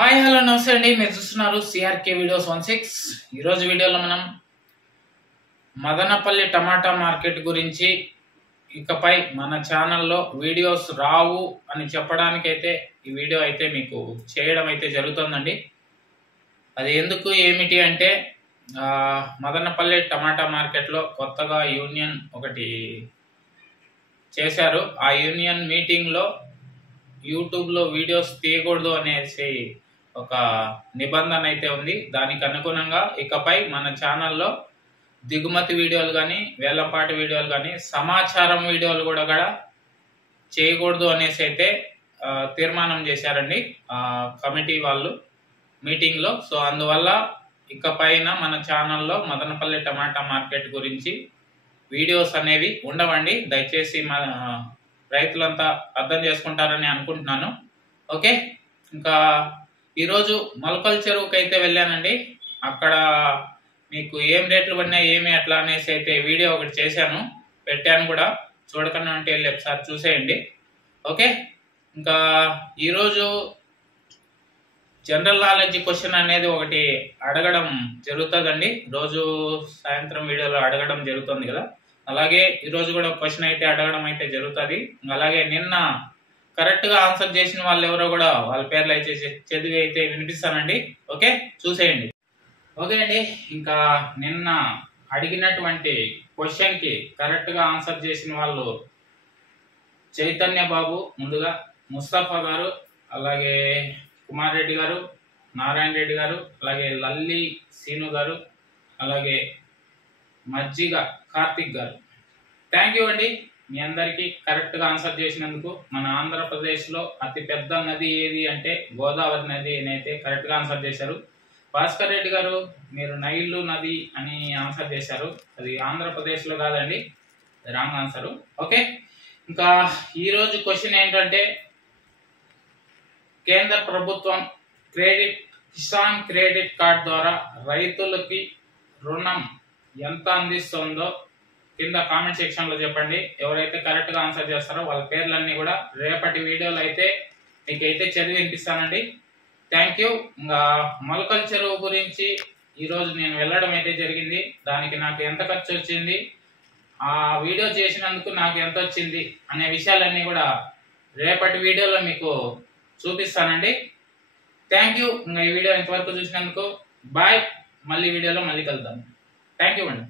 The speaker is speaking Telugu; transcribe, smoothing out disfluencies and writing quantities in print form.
హాయ్ హలో నమస్తే అండి. మీరు చూస్తున్నారు సిఆర్కే వీడియోస్ 16. ఈరోజు వీడియోలో మనం మదనపల్లి టమాటా మార్కెట్ గురించి ఇకపై మన ఛానల్లో వీడియోస్ రావు అని చెప్పడానికైతే ఈ వీడియో అయితే మీకు చేయడం అయితే జరుగుతుందండి. అది ఎందుకు ఏమిటి అంటే మదనపల్లి టమాటా మార్కెట్లో కొత్తగా యూనియన్ ఒకటి చేశారు. ఆ యూనియన్ మీటింగ్లో యూట్యూబ్లో వీడియోస్ తీయకూడదు అనేసి ఒక నిబంధన అయితే ఉంది. దానికి అనుగుణంగా ఇకపై మన ఛానల్లో దిగుమతి వీడియోలు కానీ వేలంపాటి వీడియోలు కానీ సమాచారం వీడియోలు కూడా చేయకూడదు అనేసి అయితే తీర్మానం చేశారండి కమిటీ వాళ్ళు మీటింగ్లో. సో అందువల్ల ఇకపైన మన ఛానల్లో మదనపల్లి టమాటా మార్కెట్ గురించి వీడియోస్ అనేవి ఉండవండి. దయచేసి మన రైతులంతా అర్థం చేసుకుంటారని అనుకుంటున్నాను. ఓకే, ఇంకా ఈరోజు మొలకల చెరువుకి అయితే వెళ్ళానండి. అక్కడ మీకు ఏం రేట్లు పడినాయి ఏమి ఎట్లా అనేసి అయితే వీడియో ఒకటి చేశాను, పెట్టాను కూడా. చూడకుండా ఉంటే వెళ్ళి ఒకసారి చూసేయండి. ఓకే, ఇంకా ఈరోజు జనరల్ నాలెడ్జ్ క్వశ్చన్ అనేది ఒకటి అడగడం జరుగుతుందండి. రోజు సాయంత్రం వీడియోలో అడగడం జరుగుతుంది కదా, అలాగే ఈరోజు కూడా క్వశ్చన్ అయితే అడగడం అయితే జరుగుతుంది. అలాగే నిన్న కరెక్ట్గా ఆన్సర్ చేసిన వాళ్ళు ఎవరో కూడా వాళ్ళ పేర్లు అయితే చదివి అయితే వినిపిస్తానండి. ఓకే, చూసేయండి. ఓకే అండి, ఇంకా నిన్న అడిగినటువంటి క్వశ్చన్కి కరెక్ట్గా ఆన్సర్ చేసిన వాళ్ళు చైతన్య బాబు ముందుగా, ముస్తఫా గారు, అలాగే కుమార్ రెడ్డి గారు, నారాయణ రెడ్డి గారు, అలాగే లల్లి సీను గారు, అలాగే మజ్జిగ కార్తిక్ గారు. థ్యాంక్ యూ అండి మీ అందరికీ కరెక్ట్గా ఆన్సర్ చేసినందుకు. మన ఆంధ్రప్రదేశ్లో అతిపెద్ద నది ఏది అంటే గోదావరి నది అని అయితే కరెక్ట్గా ఆన్సర్ చేశారు. భాస్కర్ రెడ్డి గారు మీరు నైలు నది అని ఆన్సర్ చేశారు. అది ఆంధ్రప్రదేశ్లో కాదండి, రాంగ్ ఆన్సరు. ఓకే, ఇంకా ఈరోజు క్వశ్చన్ ఏంటంటే కేంద్ర ప్రభుత్వం కిసాన్ క్రెడిట్ కార్డ్ ద్వారా రైతులకి రుణం ఎంత అందిస్తుందో కింద కామెంట్ సెక్షన్లో చెప్పండి. ఎవరైతే కరెక్ట్గా ఆన్సర్ చేస్తారో వాళ్ళ పేర్లన్నీ కూడా రేపటి వీడియోలో అయితే మీకైతే చదివి వినిపిస్తానండి. Thank you. ఇంకా మొలకల చెరువు గురించి ఈరోజు నేను వెళ్ళడం అయితే జరిగింది. దానికి నాకు ఎంత ఖర్చు వచ్చింది, ఆ వీడియో చేసినందుకు నాకు ఎంత వచ్చింది అనే విషయాలన్నీ కూడా రేపటి వీడియోలో మీకు చూపిస్తానండి. Thank you. ఇంకా ఈ వీడియో ఇంతవరకు చూసినందుకు బాయ్. మళ్ళీ వీడియోలో మళ్ళీ కలుద్దాం. థ్యాంక్ యూ అండి.